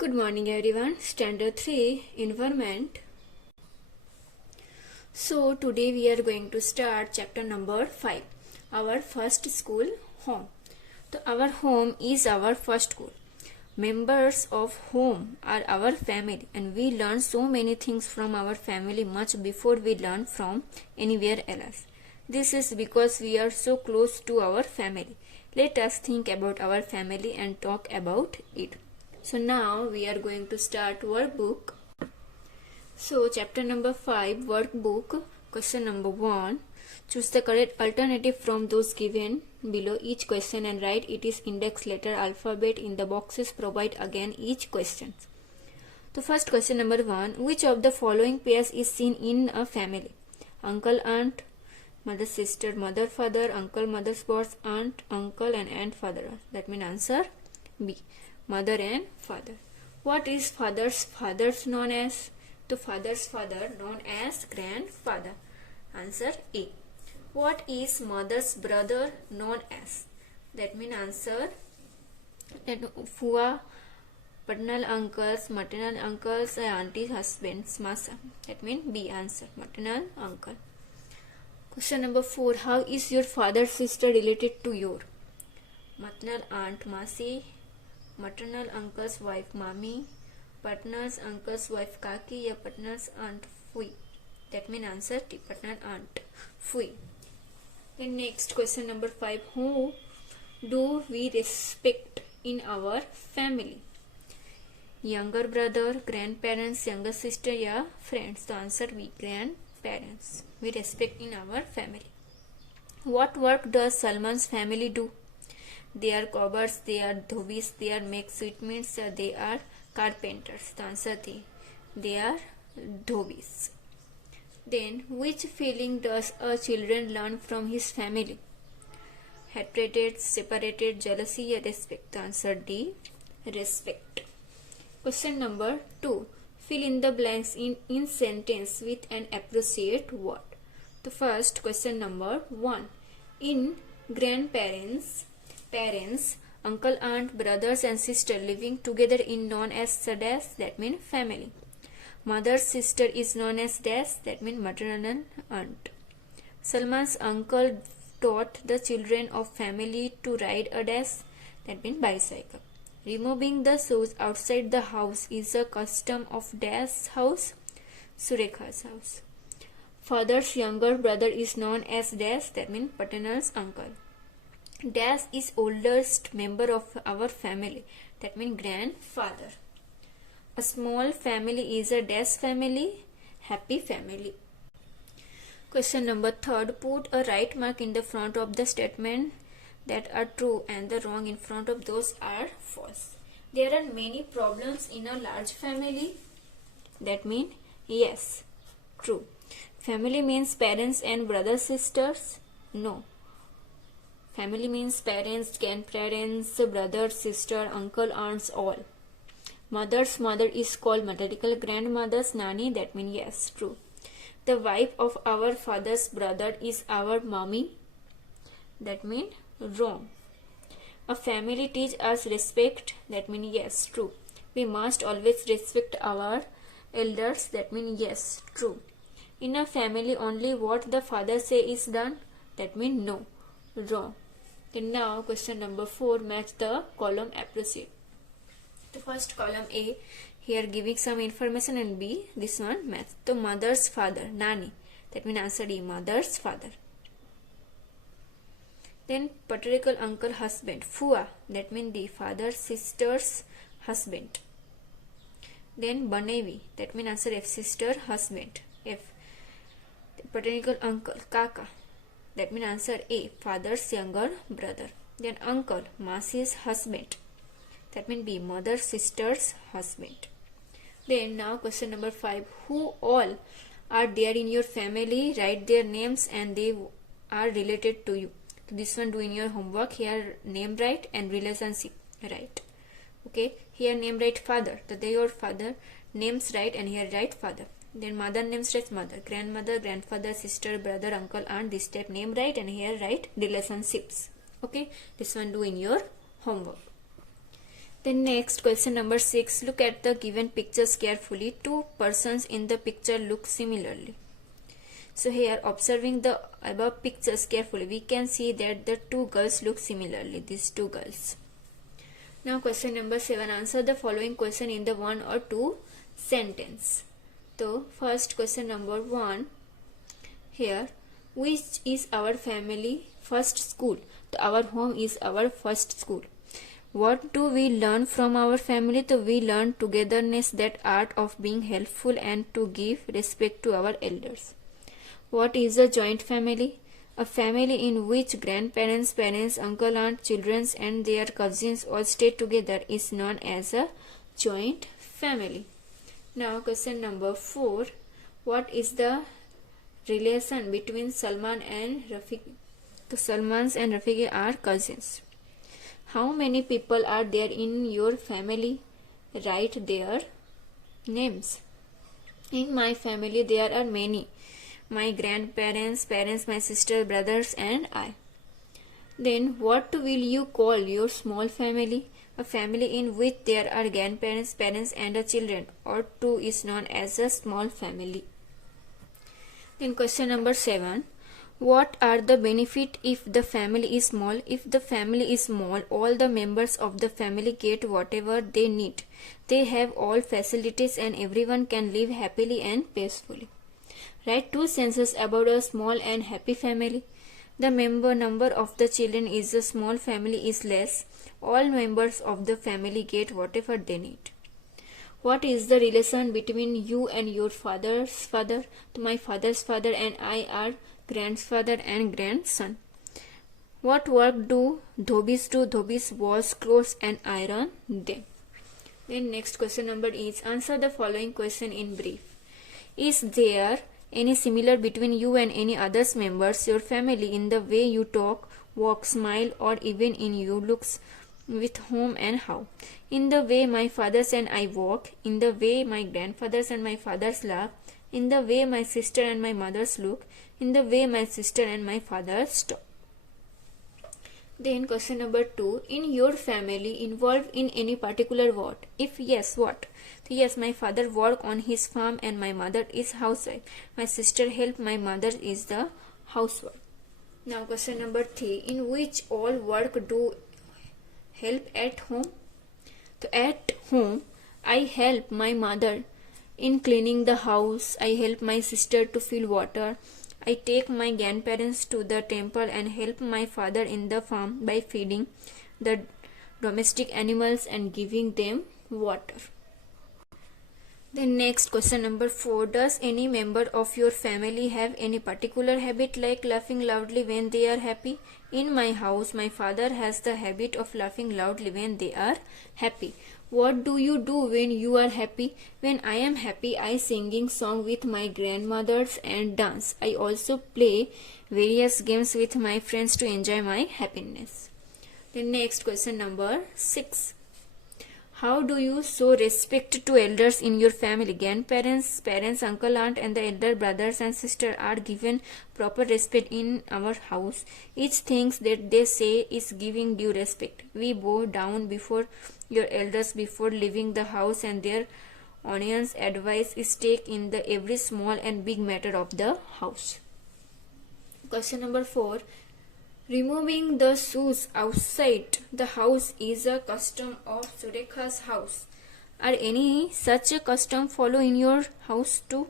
Good morning everyone. Standard 3 Environment. So today we are going to start chapter number 5. Our first school, home. So our home is our first school. Members of home are our family and we learn so many things from our family much before we learn from anywhere else. This is because we are so close to our family. Let us think about our family and talk about it. So now we are going to start workbook. So chapter number 5 workbook, question number 1. Choose the correct alternative from those given below each question and write its index letter alphabet in the boxes provided again each question. So first question number 1. Which of the following pairs is seen in a family? Uncle, aunt, mother, sister, mother, father, uncle, mother, spouse, aunt, uncle and aunt, father. That means answer B. Mother and father. What is father's father known as? To father's father known as grandfather. Answer A. What is mother's brother known as? That means answer Fua, paternal uncles, maternal uncles, aunties, husbands, masa. That means B answer, maternal uncle. Question number 4. How is your father's sister related to your? Maternal aunt Masi, maternal uncle's wife Mami, paternal's uncle's wife Kaki या paternal's aunt Fui. That means answer T, paternal aunt Fui. Then next question number 5. Who do we respect in our family? Younger brother, grandparents, younger sister या friends. So answer B, grandparents. We respect in our family. What work does Salman's family do? They are cobbers, they are dhobis, they are make sweetmeats, they are carpenters. The answer D. They are dhobis. Then, which feeling does a children learn from his family? Hatred, separated, jealousy, or respect? The answer D. Respect. Question number 2. Fill in the blanks in sentence with an appropriate word. The first question number 1. In grandparents, parents, uncle, aunt, brothers and sister living together in known as dash, that means family. Mother's sister is known as dash, that means maternal aunt. Salman's uncle taught the children of family to ride a dash, that means bicycle. Removing the shoes outside the house is a custom of dash house, Surekha's house. Father's younger brother is known as dash, that means paternal's uncle. Dash is oldest member of our family, that means grandfather. A small family is a dash family, happy family. Question number 3. Put a right mark in the front of the statement that are true and the wrong in front of those are false. There are many problems in a large family. That means yes, true. Family means parents and brothers, sisters? No. Family means parents, grandparents, brother, sister, uncle, aunts, all. Mother's mother is called maternal grandmother's nanny. That means yes, true. The wife of our father's brother is our mommy. That means wrong. A family teach us respect. That means yes, true. We must always respect our elders. That means yes, true. In a family only what the father say is done. That means no, wrong. Then now question number 4. Match the column appropriate. The first column A, here giving some information, and B, this one match. So mother's father, Nani. That means answer D, mother's father. Then paternal uncle, husband, Fua. That means the father's sister's husband. Then Banevi. That means answer F, sister, husband. F. Paternal uncle, Kaka. That means answer A, father's younger brother. Then uncle, Masi's husband. That means B, mother's sister's husband. Then now question number 5. Who all are there in your family? Write their names and they are related to you. So this one do in your homework. Here name write and relationship write. Okay. Here name write father. So they your father. Names write and here write father. Then mother names write mother. Grandmother, grandfather, sister, brother, uncle, aunt. This type name write and here write relationships. Okay. This one do in your homework. Then next question number 6. Look at the given pictures carefully. Two persons in the picture look similarly. So here, observing the above pictures carefully, we can see that the two girls look similarly. These two girls. Now question number 7. Answer the following question in the one or two sentence. So first question number 1. Here, which is our family first school? So our home is our first school. What do we learn from our family? So we learn togetherness, that art of being helpful and to give respect to our elders. What is a joint family? A family in which grandparents, parents, uncle, aunt, children and their cousins all stay together is known as a joint family. Now question number 4. What is the relation between Salman and Rafiqi? The Salmans and Rafiqi are cousins. How many people are there in your family? Write their names. In my family there are many. My grandparents, parents, my sister, brothers and I. Then what will you call your small family? A family in which there are grandparents, parents and children or two is known as a small family. Then question number 7. What are the benefits if the family is small? If the family is small, all the members of the family get whatever they need. They have all facilities and everyone can live happily and peacefully. Write two sentences about a small and happy family. The number of the children is a small family is less. All members of the family get whatever they need. What is the relation between you and your father's father? My father's father and I are grandfather and grandson. What work do dhobis do? Dhobis wash clothes and iron them. Then next question number is answer the following question in brief. Is there any similar between you and any others members your family in the way you talk, walk, smile or even in your looks, with whom and how? In the way my fathers and I walk, in the way my grandfathers and my fathers laugh, in the way my sister and my mothers look, in the way my sister and my father talk. Then question number 2. In your family involved in any particular what? If yes, what? So yes, my father work on his farm and my mother is housewife. My sister help my mother is the housewife. Now question number 3. In which all work do help at home? So at home I help my mother in cleaning the house. I help my sister to fill water. I take my grandparents to the temple and help my father in the farm by feeding the domestic animals and giving them water. Then next question number 4. Does any member of your family have any particular habit like laughing loudly when they are happy? In my house, my father has the habit of laughing loudly when they are happy. What do you do when you are happy? When I am happy, I singing song with my grandmothers and dance. I also play various games with my friends to enjoy my happiness. The next question number 6. How do you show respect to elders in your family? Grandparents, parents, uncle, aunt and the elder brothers and sisters are given proper respect in our house. Each thing that they say is giving due respect. We bow down before your elders before leaving the house and their honest advice is taken in the every small and big matter of the house. Question number 4. Removing the shoes outside the house is a custom of Surekha's house. Are any such a custom follow in your house too?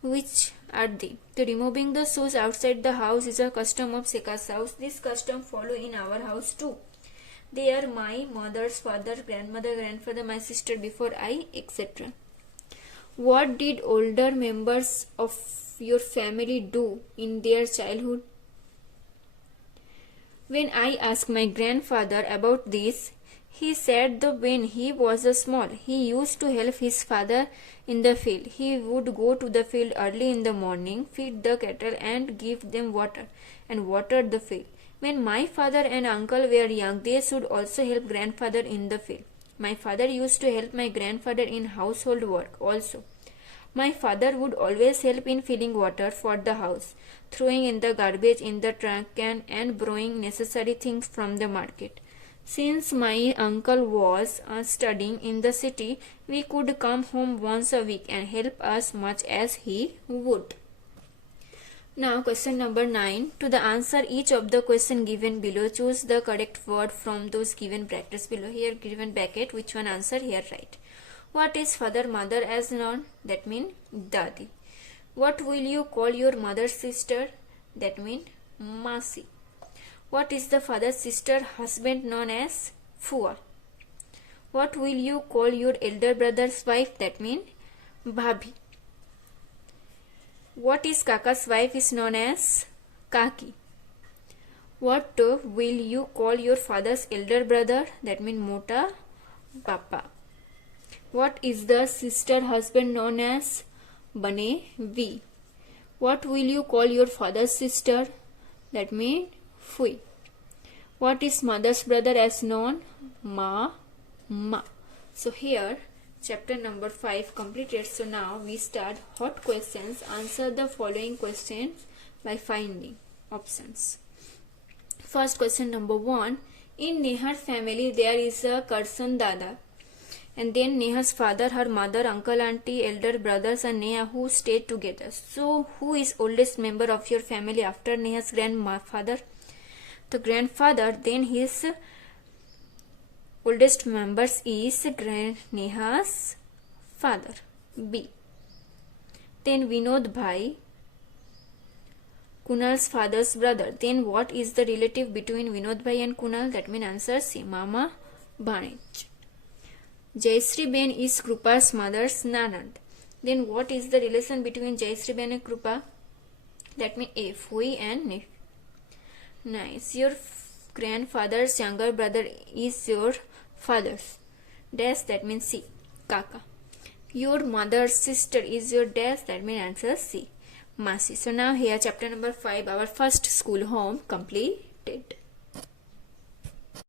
Which are they? The removing the shoes outside the house is a custom of Surekha's house. This custom follow in our house too. They are my mother's father, grandmother, grandfather, my sister before I, etc. What did older members of your family do in their childhood? When I asked my grandfather about this, he said that when he was small, he used to help his father in the field. He would go to the field early in the morning, feed the cattle and give them water and water the field. When my father and uncle were young, they should also help grandfather in the field. My father used to help my grandfather in household work also. My father would always help in filling water for the house, throwing in the garbage in the trunk can and borrowing necessary things from the market. Since my uncle was studying in the city, we could come home once a week and help us much as he would. Now question number 9. To the answer each of the question given below, choose the correct word from those given brackets below. Here given bracket, which one answer here write. What is father mother as noun? That mean dadi. What will you call your mother's sister? That mean masi. What is the father's sister husband known as fua? What will you call your elder brother's wife? That mean bhabhi. What is kaka's wife is known as kaki. What will you call your father's elder brother? That mean mota papa. What is the sister husband known as banevi. What will you call your father's sister? That mean fui. What is mother's brother as known? Ma. So here chapter number 5 completed. So now we start hot questions. Answer the following questions by finding options. First question number 1. In Neha's family there is a Karsan Dada, and then Neha's father, her mother, uncle, auntie, elder brothers and Neha who stayed together. So who is oldest member of your family after Neha's grandfather? The grandfather. Then his oldest members is Neha's father, B. Then Vinod Bhai, Kunal's father's brother. Then what is the relative between Vinod Bhai and Kunal? That means answer C, Mama Bhanaj. Jayashree Ben is Krupa's mother's nanand. Then what is the relation between Jayashree Ben and Krupa? That means A, Fui and Nephew. Nice. Your grandfather's younger brother is your father's dash. That means C, Kaka. Your mother's sister is your dash. That means answer C, Masi. So now here chapter number 5, our first school home completed.